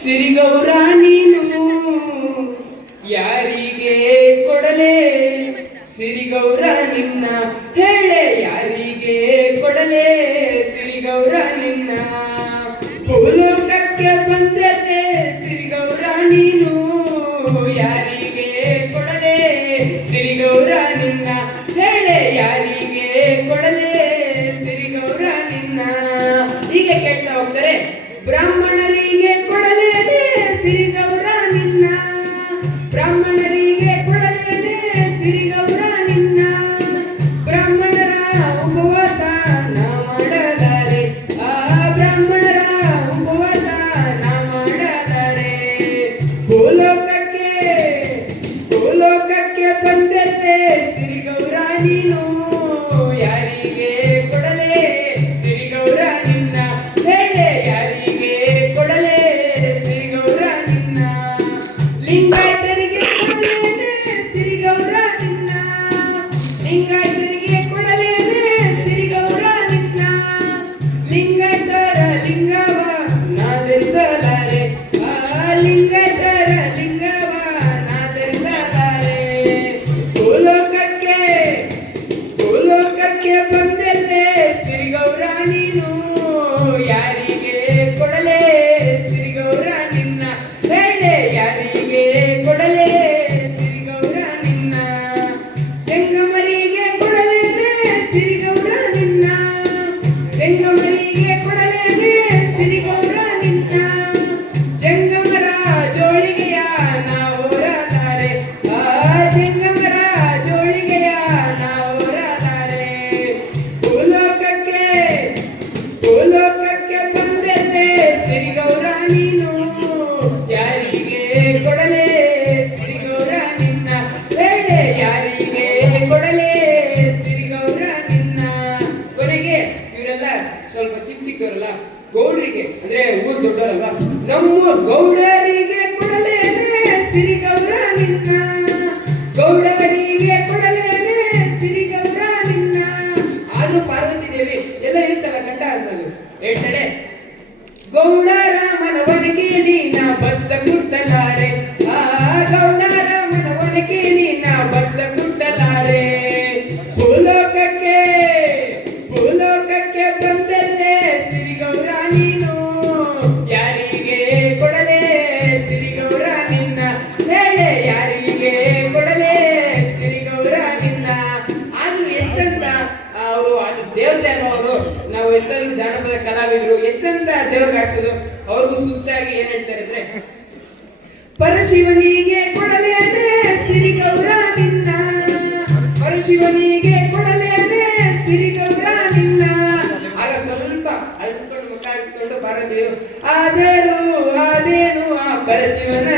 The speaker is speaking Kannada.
ಸಿರಿಗೌರ ನೀನು ಯಾರಿಗೆ ಕೊಡಲೆ? ಸಿರಿಗೌರ ನಿನ್ನ ಹೇಳೆ ಯಾರಿಗೆ ಕೊಡಲೆ? ಸಿರಿಗೌರ ನಿನ್ನ ಭೂಲೋಕಕ್ಕೆ ಬಂದತೆ ಸಿರಿಗೌರ ನೀನು ಯಾರಿಗೆ ಕೊಡಲೆ? ಸಿರಿಗೌರ ನಿನ್ನ ಹೇಳೆ ಯಾರಿಗೆ ಕೊಡಲೆ? ಸಿರಿಗೌರ ನಿನ್ನ ಈಗ ಕೇಳ್ತಾ ಹೋಗ್ತಾರೆ. ಬ್ರಾಹ್ಮಣರಿಗೆ ಕೊಡಲೇನೆ ಸಿರಿಗೌರ ನಿನ್ನ. ಬ್ರಾಹ್ಮಣರಿಗೆ ಕೊಡಲೇನೆ ಸಿರಿಗೌರ ನಿನ್ನ. ಬ್ರಾಹ್ಮಣರ ಉಪವಾಸ ನಾ ಮಾಡಲಾರೆ. ಆ ಬ್ರಾಹ್ಮಣರ ಉಪವಾಸ ನಾ ಮಾಡಲಾರೆ. ಭೂಲೋಕಕ್ಕೆ ಭೂಲೋಕಕ್ಕೆ ಬಂದತೆ ಸಿರಿಗೌರ ನೀನು. ಭೂಲೋಕಕ್ಕೆ ಬಂದೆಲ್ಲೆ ಸಿರಿಗೌರ ನೀನು ಯಾರಿಗೆ ಕೊಡಲೆ? ಸಿರಿಗೌರ ನಿನ್ನ ಬೇಡೆ ಯಾರಿಗೆ ಕೊಡಲೆ? ಸಿರಿಗೌರ ನಿನ್ನ ಕೊನೆಗೆ ಇವರೆಲ್ಲ ಸ್ವಲ್ಪ ಚಿಕ್ಕ ಚಿಕ್ಕವರಲ್ಲ ಗೌಡರಿಗೆ, ಅಂದ್ರೆ ಊರ್ ದೊಡ್ಡವರಲ್ಲ ನಮ್ಮ ಗೌಡರಿಗೆ ಸಿರಿ ಸಿರಿಗೌರ ನಿನ್ನ ಗೌಡರಿಗೆ ಕೊಡಲೇನೆ. ಸಿರಿಗೌರ ನಿನ್ನ. ಆದ್ರೂ ಪಾರ್ವತಿ ಹೇಳ್ತಾಳೆ ಗೌಡರಾಮನ ಒನಕೆ ನೀನ ಬದ್ದ ಕುಟ್ಟಲಾರೆ ಕಲಾವಿದರು ಎಷ್ಟಂತ ದೇವ್ರಿಗೆ ಆಡ್ಸೋದು ಅವ್ರಿಗೂ ಸುಸ್ತಾಗಿ ಏನ್ ಹೇಳ್ತಾರೆ ಅಂದ್ರೆ ಪರಶಿವನಿಗೆ ಕೊಡಲೇನೆ ಸಿರಿಗೌರ ನಿನ್ನ ಪರಶಿವನಿಗೆ ಕೊಡಲೇನೆ ಸಿರಿಗೌರ ನಿನ್ನ ಆಗ ಸ್ವಲ್ಪ ಅಳಿಸ್ಕೊಂಡು, ಮುಖ ಅಳಿಸ್ಕೊಂಡು ಪಾರ್ವತಿಯು ಅದೇನು ಅದೇನು ಆ ಪರಶಿವನ